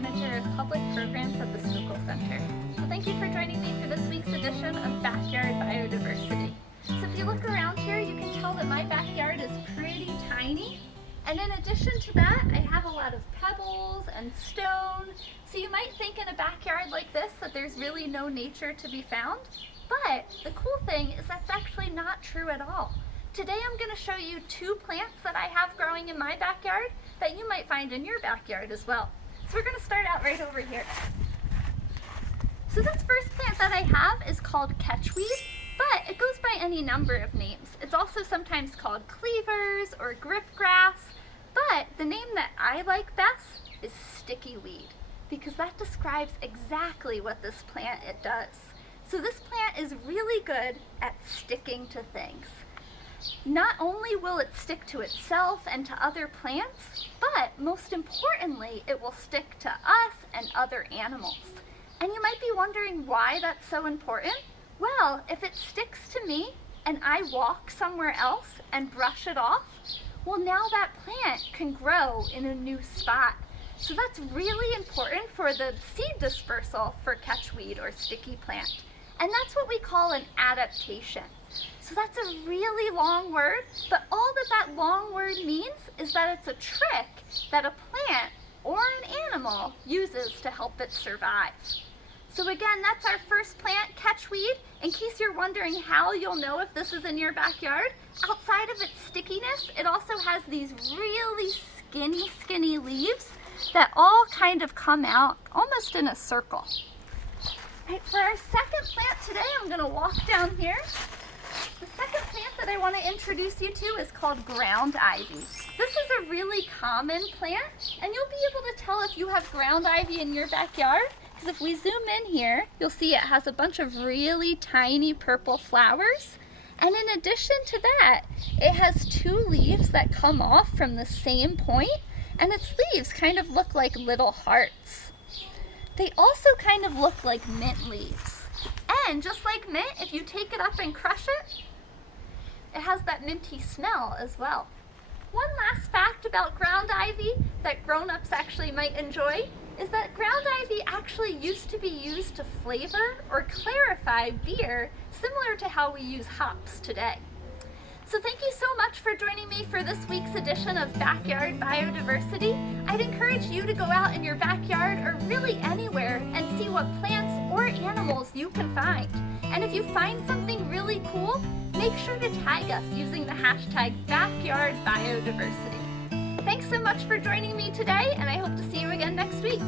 Manager of Public Programs at the Schuylkill Center. So thank you for joining me for this week's edition of Backyard Biodiversity. So if you look around here, you can tell that my backyard is pretty tiny. And in addition to that, I have a lot of pebbles and stone. So you might think in a backyard like this that there's really no nature to be found. But the cool thing is that's actually not true at all. Today I'm going to show you two plants that I have growing in my backyard that you might find in your backyard as well. So we're going to start out right over here. So this first plant that I have is called catchweed, but it goes by any number of names. It's also sometimes called cleavers or gripgrass, but the name that I like best is sticky weed because that describes exactly what this plant does. So this plant is really good at sticking to things. Not only will it stick to itself and to other plants, but most importantly, it will stick to us and other animals. And you might be wondering why that's so important. Well, if it sticks to me and I walk somewhere else and brush it off, well, now that plant can grow in a new spot. So that's really important for the seed dispersal for catchweed or sticky plant. And that's what we call an adaptation. So that's a really long word, but all that long word means is that it's a trick that a plant or an animal uses to help it survive. So again, that's our first plant, catchweed. In case you're wondering how you'll know if this is in your backyard, outside of its stickiness, it also has these really skinny leaves that all kind of come out almost in a circle. Right, for our second plant today, I'm going to walk down here. The second plant that I want to introduce you to is called ground ivy. This is a really common plant, and you'll be able to tell if you have ground ivy in your backyard, because if we zoom in here, you'll see it has a bunch of really tiny purple flowers. And in addition to that, it has two leaves that come off from the same point, and its leaves kind of look like little hearts. They also kind of look like mint leaves. And just like mint, if you take it up and crush it, it has that minty smell as well. One last fact about ground ivy that grown-ups actually might enjoy is that ground ivy actually used to be used to flavor or clarify beer, similar to how we use hops today. So thank you so much for joining me for this week's edition of Backyard Biodiversity. I'd encourage you to go out in your backyard or really anywhere and see what plants or animals you can find. And if you find something really cool, make sure to tag us using the hashtag #BackyardBiodiversity. Thanks so much for joining me today, and I hope to see you again next week.